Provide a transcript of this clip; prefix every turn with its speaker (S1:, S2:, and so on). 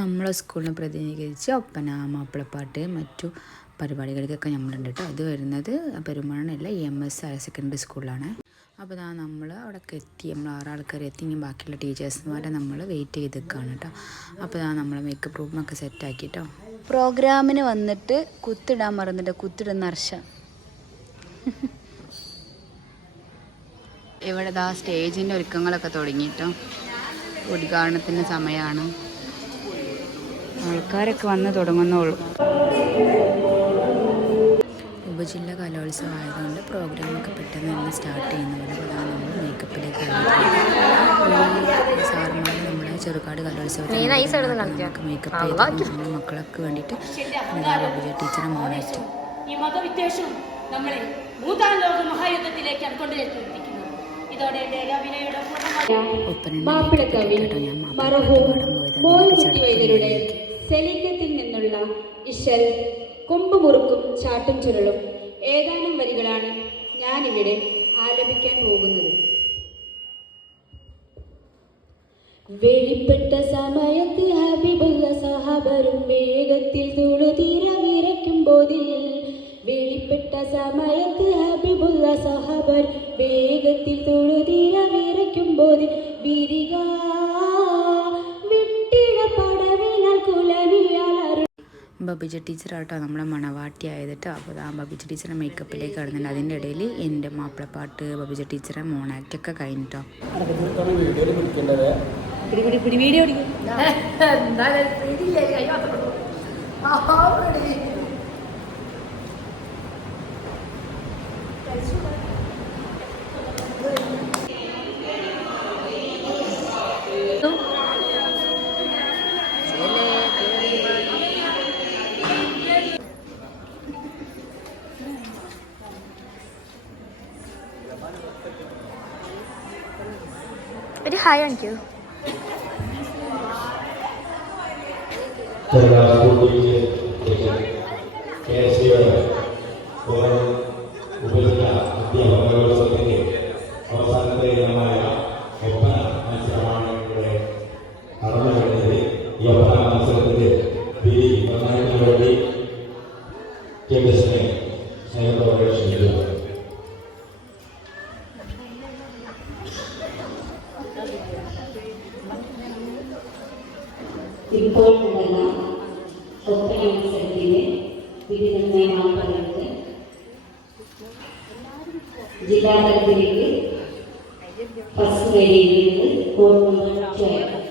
S1: നമ്മളെ സ്കൂളിനെ പ്രതിനിധീകരിച്ച് ഒപ്പന മാപ്പിളപ്പാട്ട് മറ്റു പരിപാടികൾക്കൊക്കെ നമ്മളുണ്ട് കേട്ടോ. അത് വരുന്നത് പെരുമാണല്ല E M S higher secondary സ്കൂളിലാണ് അപ്പോൾ ഇതാ നമ്മൾ അവിടെയൊക്കെ എത്തി. നമ്മൾ ആറ് ആൾക്കാർ എത്തി. ഇനി ബാക്കിയുള്ള ടീച്ചേഴ്സ്മാരെ നമ്മൾ വെയിറ്റ് ചെയ്ത് നിൽക്കുകയാണ് കേട്ടോ അപ്പോൾ ഇതാ നമ്മൾ മേക്കപ്പ് റൂമൊക്കെ സെറ്റാക്കി കേട്ടോ. പ്രോഗ്രാമിന് വന്നിട്ട് കുത്തിടാൻ മറന്നിട്ട് കുത്തിടുന്ന അർഷ ഇവിടെ ദാ സ്റ്റേജിന്റെ ഒരുക്കങ്ങളൊക്കെ തുടങ്ങിയിട്ടോ ഉദ്ഘാടനത്തിന്റെ സമയമാണ്. ആൾക്കാരൊക്കെ വന്ന് തുടങ്ങുന്നുള്ളൂ. ഉപജില്ല കലോത്സവം ആയതുകൊണ്ട് പ്രോഗ്രാമൊക്കെ പെട്ടെന്ന് തന്നെ സ്റ്റാർട്ട് ചെയ്യുന്നുണ്ട് അതാണ് നമ്മൾ മേക്കപ്പിലേക്ക് സാറുമാർ നമ്മുടെ ചെറുകാട് കലോത്സവത്തിൽ നമുക്ക് മേക്കപ്പ് ചെയ്ത് മക്കൾക്ക് വേണ്ടിയിട്ട് ഉപജ ടീച്ചറെ മോനായിട്ട്
S2: ഈ മതവിദ്വേഷം നമ്മളെ ഭൂതാൻ ലോക മഹായുദ്ധത്തിലേക്കാണ്
S1: ഞാൻ
S3: സെലിക്കത്തിൽ നിന്നുള്ള ഇശൽ കൊമ്പ് മുറുക്കും ചാട്ടും ചുരുളും ഏതാനും വരികളാണ് ഞാനിവിടെ ആലപിക്കാൻ പോകുന്നത്. വെളിപ്പെട്ട സമയത്ത് ഹബിബുള്ള സഹാബരും വേഗത്തിൽ തുളുതീരവിരയ്ക്കും പോതിൽ. വെളിപ്പെട്ട സമയത്ത് ഹബിബുള്ള സഹാബർ വേഗത്തിൽ തുളുതീരവിരയ്ക്കും പോതിൽ. വിരിക
S1: ബബിജ ടീച്ചറാട്ടോ നമ്മളെ മണവാട്ടി ആയതിട്ട് അപ്പോൾ ആ ബബിജ ടീച്ചറെ മേക്കപ്പിലേക്ക് കടന്നുണ്ട് അതിന്റെ ഇടയിൽ എന്റെ മാപ്പിളപ്പാട്ട് ബബിജ ടീച്ചറെ മോണാക്റ്റൊക്കെ കഴിഞ്ഞിട്ടോ.
S4: വീഡിയോയിൽ
S5: ഒരു ഹായ് കാണിക്കൂ
S6: അവസാനത്തെ
S3: ഇപ്പോൾ നടന്ന ഒപ്പന മത്സരത്തിലെ വിവിധ മാപ്പകൾക്ക് ജില്ലാതലത്തിലേക്ക് ഫസ്റ്റ് വരിയിൽ നിന്ന് കോഡ് നമ്പർ ട്വൽവ്